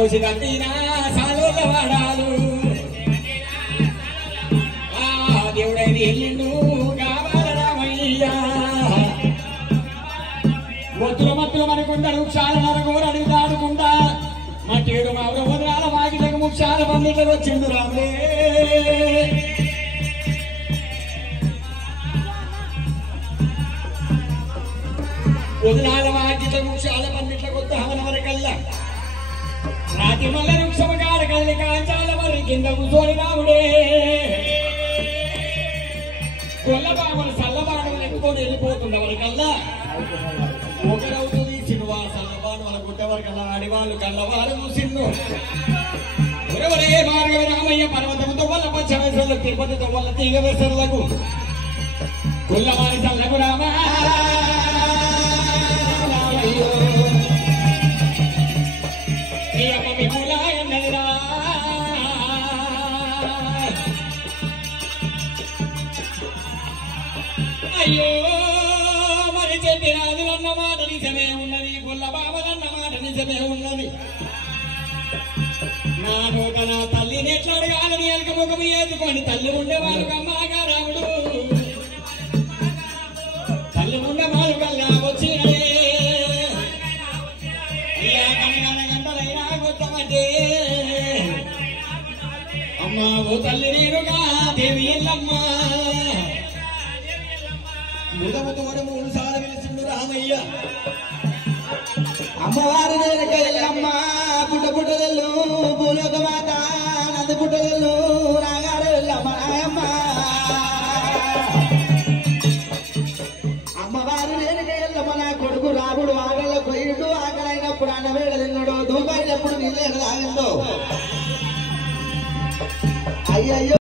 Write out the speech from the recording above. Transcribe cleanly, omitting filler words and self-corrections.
పోసి కట్టినా సాలోళ్ళ వాడాలు దేవుడైన ఎల్లిండు కావాలి రామయ్య మొత్తుల మత్తులు మనకుంటాడు చాలా నరగోరు అడిగి దాడుకుంటా మట్టేడు మా వదనాల వాకిలకు ముఖ్యాల పండిట్లకు వచ్చిండు రాములే వదనాల వాకిలకు ముఖ్యాల పండిట్లకు వద్ద హవన వరకల్లా రాతి మల్ల వృక్షమ కాడ కల్లి కాంచాల వరి కింద కూర్చొని రాముడే కొల్లబామలు సల్లబాణలు ఎత్తుకొని వెళ్ళిపోతుండ వరకల్లా ఒకరవుతుంది సినిమా సల్లబాను వాళ్ళ గుడ్డ వరకల్లా ఆడివాళ్ళు కళ్ళవారు చూసిండు ఎవరే మార్గ రామయ్య పర్వతంతో వల్ల పచ్చవేశ్వరులు తిరుపతితో వల్ల తీగవేశ్వరులకు కొల్లవారి సల్లకు రామా అయ్యో మరి చెప్పినాదులన్న మాట నిజమే ఉన్నది గుల్లబాబలన్న మాట నిజమే ఉన్నది నా నోట నా తల్లిని ఎట్లా అడగాలని ఎలక ముఖం ఏదుకొని తల్లి ఉండేవాళ్ళు అమ్మాగా రాముడు తల్లి ఉండేవాళ్ళు కల్లా వచ్చినడే ఇలా కనగన గంటలైనా కొత్తమంటే అమ్మా ఓ తల్లి నేనుగా దేవి ఎల్లమ్మ ముదముతోడు 3 సార్లు పిలిచిండు రామయ్య అమ్మవారు నేనకెళ్ళమ్మ పుట్ట పుట్టదల్లు భూలోక మాత నంది పుట్టదల్లు రాగారు వెళ్ళమ్మ రాయమ్మ అమ్మవారు నేనకెళ్ళమ్మ నా కొడుకు రాముడు ఆగల కొయ్యుడు ఆకలైనప్పుడు అన్నవేళ తిన్నాడు దూపైనప్పుడు నీళ్ళు తాగిందో అయ్యయ్యో